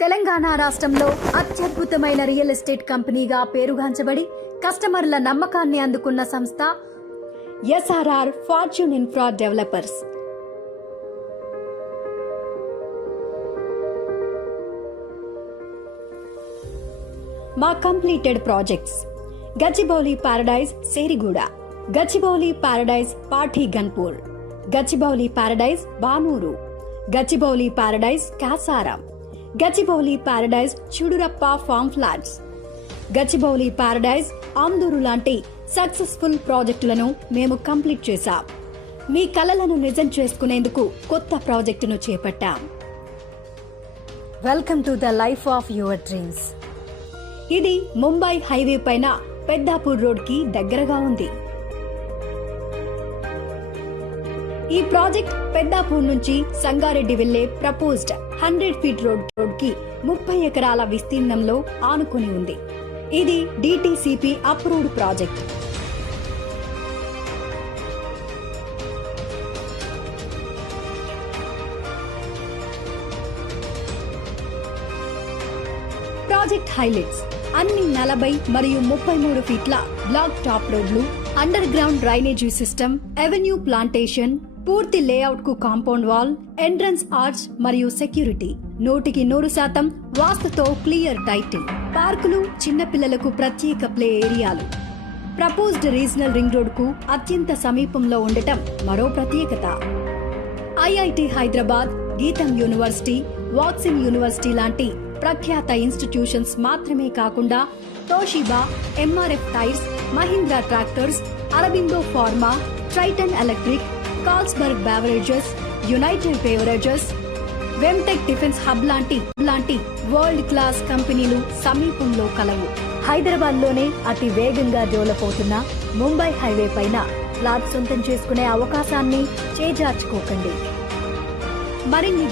తెలంగాణ రాష్ట్రంలో అత్యద్భుతమైన real estate కంపెనీగా పేరుగాంచబడి కస్టమర్ల నమ్మకాన్ని అందుకున్న సంస్థ ఎస్ఆర్ఆర్ ఫార్చ్యూన్ ఇన్ఫ్రా డెవలపర్స్. మా completed projects: Gachibowli paradise Seriguda, Gachibowli paradise Pati Ganpur, Gachibowli paradise Banur, Gachibowli paradise Kasaram, Gachibowli paradise Chudurappa farm flats, Gachibowli paradise Andur లాంటి సక్సెస్ఫుల్ ప్రాజెక్టులను మేము కంప్లీట్ చేశాం. మీ కలలను నిజం చేసుకునేందుకు కొత్త ప్రాజెక్టును చేపట్టాం. Welcome to the life of your dreams. ఇది ముంబై హైవే పైన పెద్దాపూర్ రోడ్ కి దగ్గరగా ఉంది. ఈ ప్రాజెక్ట్ పెద్దాపూర్ నుంచి సంగారెడ్డి వెళ్లే ప్రపోజ్డ్ 100 ఫీట్ రోడ్ కి 30 ఎకరాల విస్తీర్ణంలో ఆనుకుని ఉంది. ఇది DTCP approved project. Project highlights: అన్ని 40 మరియు 33 ఫీట్ల బ్లాక్ టాప్ రోడ్లు, under ground drainage system, avenue plantation, పూర్తి లేఅవుట్ కు కాంపౌండ్ వాల్, ఎంట్రన్స్ ఆర్చ్ మరియు సెక్యూరిటీ, 100% వాస్తుతో క్లియర్ టైటిల్, పార్కులు, చిన్నపిల్లలకు ప్రత్యేక ప్లే ఏరియాలు. ప్రపోజ్డ్ రీజనల్ రింగ్ రోడ్ కు అత్యంత సమీపంలో ఉండటం మరో ప్రత్యేకత. ఐఐటి హైదరాబాద్, గీతం యూనివర్సిటీ, వాట్సన్ యూనివర్సిటీ లాంటి ప్రఖ్యాత ఇన్స్టిట్యూషన్స్ మాత్రమే కాకుండా Toshiba, MRF tyres, Mahindra tractors, Aurobindo pharma, Triton electric, Carlsberg beverages, United beverages, Vemtech defence hub లాంటి వరల్డ్ క్లాస్ కంపెనీలు సమీపంలో కలవు. హైదరాబాద్ లోనే అతి వేగంగా డెవలప్ అవుతున్న ముంబై హైవే పైన ఫ్లాట్ సొంతం చేసుకునే అవకాశాన్ని చేజార్చుకోకండి. మరిన్ని